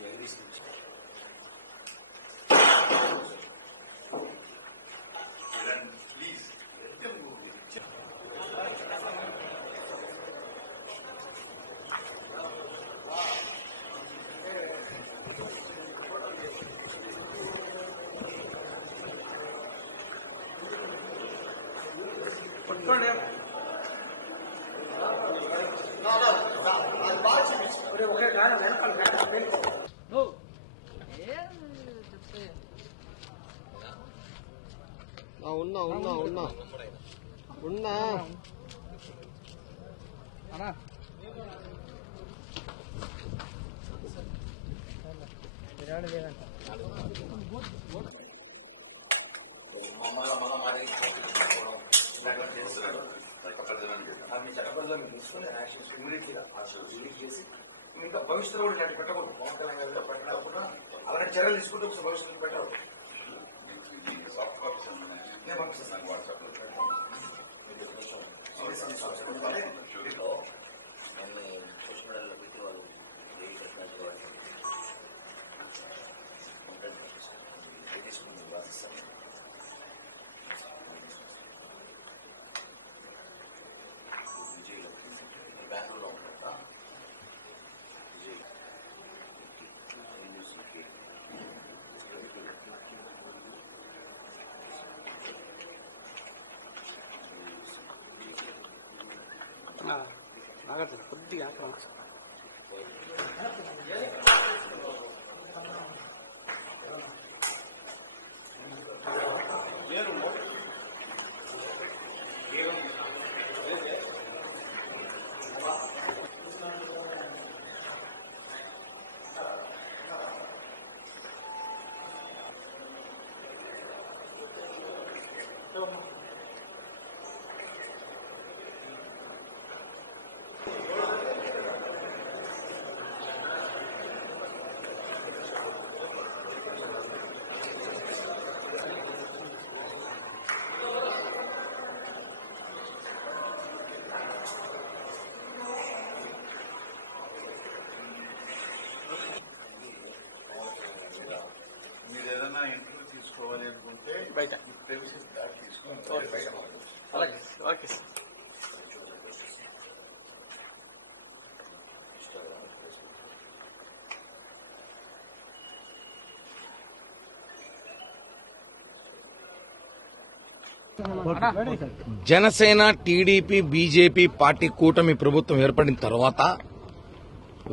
Yeah, this is ఉన్నా ఉన్నా ఉన్నా ఉన్నా అన్నా బిర్యానీ లేదంట ప్రకటన చేస్తున్నాడు దాన్ని చట్టబద్ధంగా చూసుకుని యాక్షన్ యూనిట్ యూనిట్ చేసి ఇంకా భవిష్యత్తులో కూడా ఇలాంటి పెట్టకూడదు పవన్ కళ్యాణ్ గారితో పెట్టకుండా అలాంటి చర్యలు తీసుకుంటే భవిష్యత్తులో పెట్టకూడదు వాట్సాప్ సోషల్ మీడియాలో పెట్టి వాళ్ళు ngerti penting apa Gracias. Janasena TDP BJP party కూటమి ప్రభుత్వం ఏర్పడిన తర్వాత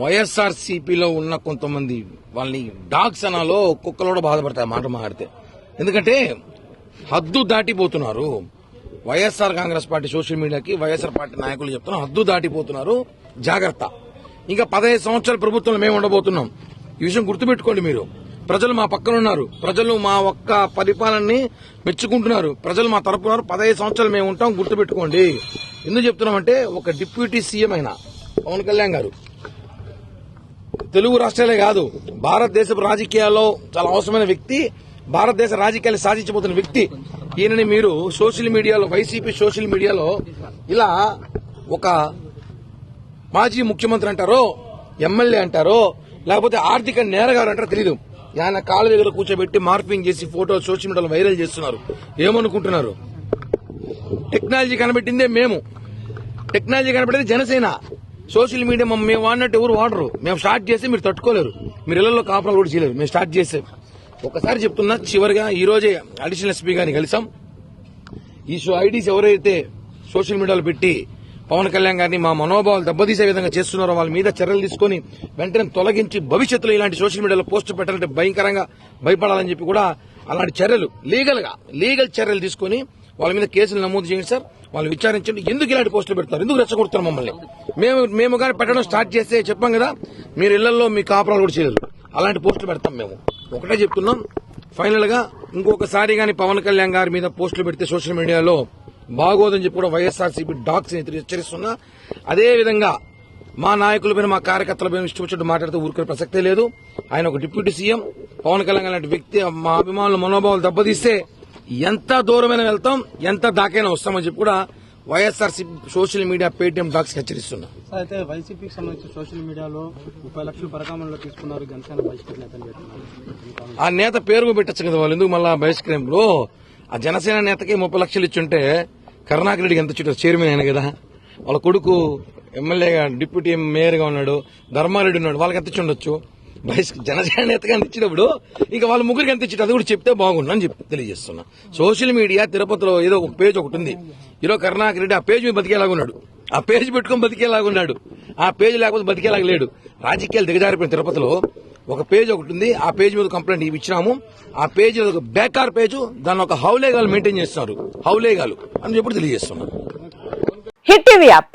వైఎస్ఆర్ సిపిలో ఉన్న కొంతమంది వాళ్ళని డాగ్స్ అనాలో కుక్కలో బాధపడతాయి మాట మాడితే ఎందుకంటే హద్దు దాటిపోతున్నారు వైఎస్ఆర్ కాంగ్రెస్ పార్టీ సోషల్ మీడియాకి వైఎస్ఆర్ పార్టీ నాయకులు చెప్తున్నారు హద్దు దాటిపోతున్నారు జాగ్రత్త ఇంకా పదహైదు సంవత్సరాల ప్రభుత్వంలో మేము ఉండబోతున్నాం ఈ విషయం గుర్తుపెట్టుకోండి మీరు ప్రజలు మా పక్కన ఉన్నారు ప్రజలు మా ఒక్క పరిపాలనని మెచ్చుకుంటున్నారు ప్రజలు మా తరపున పదహైదు సంవత్సరాలు మేము ఉంటాం గుర్తుపెట్టుకోండి ఎందుకు చెప్తున్నామంటే ఒక డిప్యూటీ సీఎం అయినా పవన్ కళ్యాణ్ గారు తెలుగు రాష్ట్రాలే కాదు భారతదేశపు రాజకీయాల్లో చాలా అవసరమైన వ్యక్తి భారతదేశ రాజకీయాలు సాధించబోతున్న వ్యక్తి ఈయనని మీరు సోషల్ మీడియాలో వైసీపీ సోషల్ మీడియాలో ఇలా ఒక మాజీ ముఖ్యమంత్రి అంటారో ఎమ్మెల్యే అంటారో లేకపోతే ఆర్థిక నేరగారు అంటారో తెలియదు ఆయన కాళ్ళ దగ్గర కూర్చోబెట్టి మార్పింగ్ చేసి ఫోటో సోషల్ మీడియాలో వైరల్ చేస్తున్నారు ఏమనుకుంటున్నారు టెక్నాలజీ కనబెట్టిందే మేము టెక్నాలజీ కనబెట్టింది జనసేన సోషల్ మీడియా మేము వాడినట్టు ఎవరు వాడరు మేము స్టార్ట్ చేసి మీరు తట్టుకోలేరు మీరు ఇళ్లలో కాపురాలు కూడా చేయలేరు మేము స్టార్ట్ చేసే ఒకసారి చెప్తున్నా చివరిగా ఈ రోజే అడిషనల్ ఎస్పీ గారిని కలిసాం ఈ ఐడీస్ ఎవరైతే సోషల్ మీడియాలో పెట్టి పవన్ కళ్యాణ్ గారిని మా మనోభావాలు దెబ్బతీసే విధంగా చేస్తున్నారో వాళ్ళ మీద చర్యలు తీసుకుని వెంటనే తొలగించి భవిష్యత్తులో ఇలాంటి సోషల్ మీడియాలో పోస్టు పెట్టాలంటే భయంకరంగా భయపడాలని చెప్పి కూడా అలాంటి చర్యలు లీగల్ గా లీగల్ చర్యలు తీసుకుని వాళ్ళ మీద కేసులు నమోదు చేయండి సార్ వాళ్ళు విచారించండి ఎందుకు ఇలాంటి పోస్టులు పెడతారు ఎందుకు రెచ్చగొడతారు మమ్మల్ని మేము మేము కానీ పెట్టడం స్టార్ట్ చేస్తే చెప్పాం కదా మీరు ఇళ్లలో మీ కాపురాలు కూడా చేయలేరు అలాంటి పోస్టులు పెడతాం మేము ఒకటే చెప్తున్నాం ఫైనల్ గా ఇంకొకసారి కానీ పవన్ కళ్యాణ్ గారి మీద పోస్టులు పెడితే సోషల్ మీడియాలో బాగోదని చెప్పి కూడా వైఎస్ఆర్సీపీ డాక్స్ హెచ్చరిస్తున్నా అదే విధంగా మా నాయకుల పైన మా కార్యకర్తల పైన ఇష్టం మాట్లాడితే ఊరుకునే ప్రసక్తే లేదు ఆయన ఒక డిప్యూటీ సీఎం పవన్ కళ్యాణ్ లాంటి వ్యక్తి మా అభిమానుల మనోభావాలు దెబ్బతీస్తే ఎంత దూరమైన వెళ్తాం ఎంత దాకైనా వస్తామని చెప్పి కూడా YSR social media Paytm dogs హెచ్చరిస్తున్నా అయితే వైసీపీకి సంబంధించి సోషల్ మీడియాలో ముప్పై లక్షలు పరకామంలో తీసుకున్నారు జనసేన బహిష్కరణ ఆ నేత పేరు పెట్టచ్చు కదా వాళ్ళు ఎందుకు మళ్ళీ బహిష్కరింపులో ఆ జనసేన నేతకి ముప్పై లక్షలు ఇచ్చుంటే కరుణాకర్ రెడ్డికి ఎంత చుట్టూ చైర్మన్ అయినా కదా వాళ్ళ కొడుకు ఎమ్మెల్యేగా డిప్యూటీ మేయర్గా ఉన్నాడు ధర్మారెడ్డి ఉన్నాడు వాళ్ళకి ఎంత చుండొచ్చు బహిష్ నేతగా అందించినప్పుడు ఇక వాళ్ళ ముగ్గురికి అందించి అది కూడా చెప్తే బాగుండు అని చెప్పి తెలియజేస్తున్నా సోషల్ మీడియా తిరుపతిలో ఏదో ఒక పేజ్ ఒకటి ఉంది ఈరోజు కరుణాకర్ రెడ్డి ఆ పేజ్ మీద బతికేలాగా ఉన్నాడు ఆ పేజ్ పెట్టుకుని బతికేలాగా ఉన్నాడు ఆ పేజ్ లేకపోతే బతికేలాగా లేడు రాజకీయాలు దిగజారిపోయిన తిరుపతిలో ఒక పేజ్ ఒకటి ఉంది ఆ పేజ్ మీద కంప్లైంట్ ఇచ్చినాము ఆ పేజ్ ఒక బేకార్ పేజ్ దాని ఒక హౌలేగాలు మెయింటైన్ చేస్తున్నారు హౌలేగాలు అని చెప్పి తెలియజేస్తున్నాను హిట్ టీవీ యాప్